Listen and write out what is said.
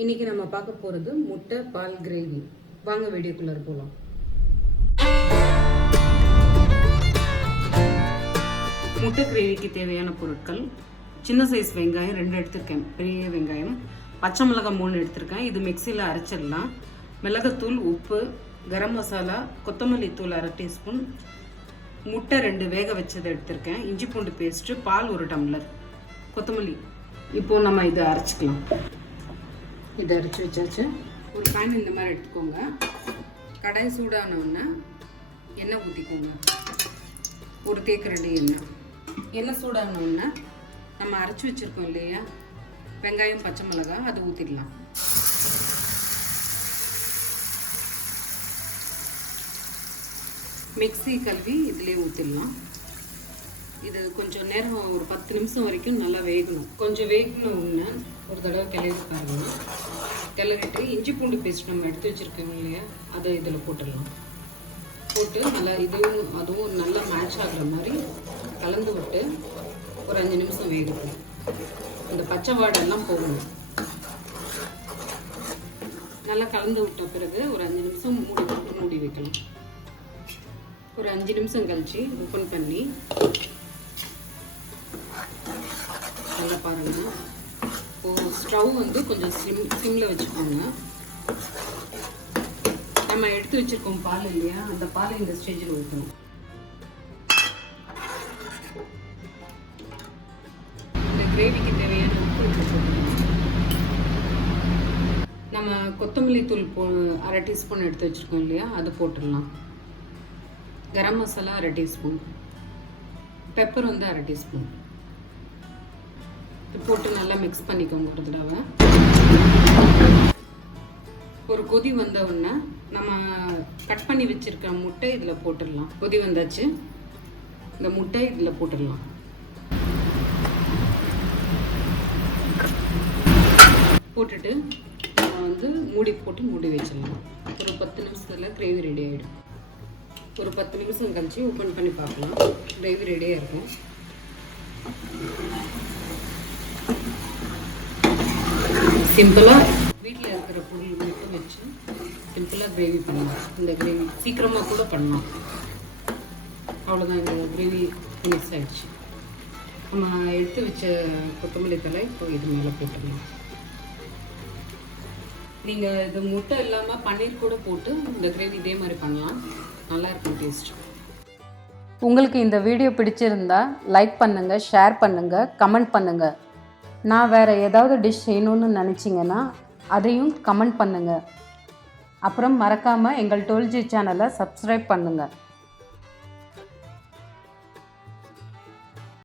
இன்றைக்கி நம்ம பார்க்க போகிறது முட்டை பால் கிரேவி. வாங்க வீடியோக்குள்ளே போகலாம். முட்டை கிரேவிக்கு தேவையான பொருட்கள்: சின்ன சைஸ் வெங்காயம் 2 எடுத்திருக்கேன், பெரிய வெங்காயம், பச்சை மிளகாய் 3 எடுத்திருக்கேன், இது மிக்சியில் அரைச்சிடலாம். மிளகாத்தூள், உப்பு, கரம் மசாலா, கொத்தமல்லி தூள் 1/2 டீஸ்பூன், முட்டை 2 வேக வச்சதை எடுத்திருக்கேன், இஞ்சி பூண்டு பேஸ்ட்டு, பால் 1 டம்ளர், கொத்தமல்லி. இப்போது நம்ம இதை அரைச்சிக்கலாம். இதை அரைச்சி வச்சாச்சு. ஒரு பேன் இந்த மாதிரி எடுத்துக்கோங்க. கடாய் சூடானவுடனே எண்ணெய் ஊற்றிக்கோங்க. ஒரு தேக்கரண்டி எண்ணெய் சூடானவுடனே நம்ம அரைச்சி வச்சுருக்கோம் இல்லையா வெங்காயம், பச்சை மிளகாய், அதை ஊற்றிடலாம். மிக்ஸி கழுவி இதிலே ஊற்றிடலாம். இது கொஞ்சம் நேரம், ஒரு 10 நிமிஷம் வரைக்கும் நல்லா வேகணும். கொஞ்சம் வேகணும்னு ஒரு தடவை கிளறி பாருங்க. கிளறிட்டு இஞ்சி பூண்டு பேஸ்ட் நம்ம எடுத்து வச்சுருக்கோம் இல்லையா, அதை இதில் போட்டுடலாம். போட்டு நல்லா இதுவும் அதுவும் நல்லா மேட்ச் ஆகிற மாதிரி கலந்து விட்டு ஒரு 5 நிமிஷம் வேகணும். இந்த பச்சை வாடெல்லாம் போகணும். நல்லா கலந்து விட்ட பிறகு ஒரு 5 நிமிஷம் மூடி வைக்கலாம். ஒரு 5 நிமிஷம் கழித்து ஓப்பன் பண்ணி நல்லா பாருங்கள். இப்போது ஸ்டவ் வந்து கொஞ்சம் சிம்மில் வச்சுக்கோங்க. நம்ம எடுத்து வச்சுருக்கோம் பால் இல்லையா, அந்த பாலை இந்த ஸ்டேஜில் ஊற்றணும். இந்த கிரேவிக்கு தேவையான உப்பு நம்ம கொத்தமல்லி தூள் 1/2 டீஸ்பூன் எடுத்து வச்சுருக்கோம் இல்லையா, அது போட்டுடலாம். கரம் மசாலா 1/2 டீஸ்பூன், பெப்பர் வந்து 1/2 டீஸ்பூன் போட்டு நல்லா மிக்ஸ் பண்ணிக்கோங்க. ஒரு தடவை ஒரு கொதி வந்த உடனே நம்ம கட் பண்ணி வச்சுருக்க முட்டை இதில் போட்டுடலாம். கொதி வந்தாச்சு, இந்த முட்டை இதில் போட்டுடலாம். போட்டுட்டு நம்ம வந்து மூடி போட்டு மூடி வச்சிடலாம். ஒரு 10 நிமிஷத்தில் கிரேவி ரெடி ஆகிடும். ஒரு 10 நிமிஷம் கழிச்சு ஓப்பன் பண்ணி பார்க்கலாம். கிரேவி ரெடியாக இருக்கும். சிம்பிளாக வீட்டில் இருக்கிற பொருள் மட்டும் வச்சு சிம்பிளாக கிரேவி பண்ணலாம். இந்த கிரேவி சீக்கிரமாக கூட பண்ணலாம். அவ்வளோதான், இந்த கிரேவி ஃபினிஷ் ஆகிடுச்சு. நம்ம எடுத்து வச்ச கொத்தமல்லி தழை இப்போ இது மேலே போட்டுடலாம். நீங்கள் இது முட்டை இல்லாமல் பன்னீர் கூட போட்டு இந்த கிரேவி இதே மாதிரி பண்ணலாம். நல்லாயிருக்கும் டேஸ்ட். உங்களுக்கு இந்த வீடியோ பிடிச்சிருந்தா லைக் பண்ணுங்கள், ஷேர் பண்ணுங்கள், கமெண்ட் பண்ணுங்கள். நான் வேறு ஏதாவது டிஷ் செய்யணுன்னு நினச்சிங்கன்னா அதையும் கமெண்ட் பண்ணுங்கள். அப்புறம் மறக்காமல் எங்கள் 12G சேனலை சப்ஸ்கிரைப் பண்ணுங்கள்.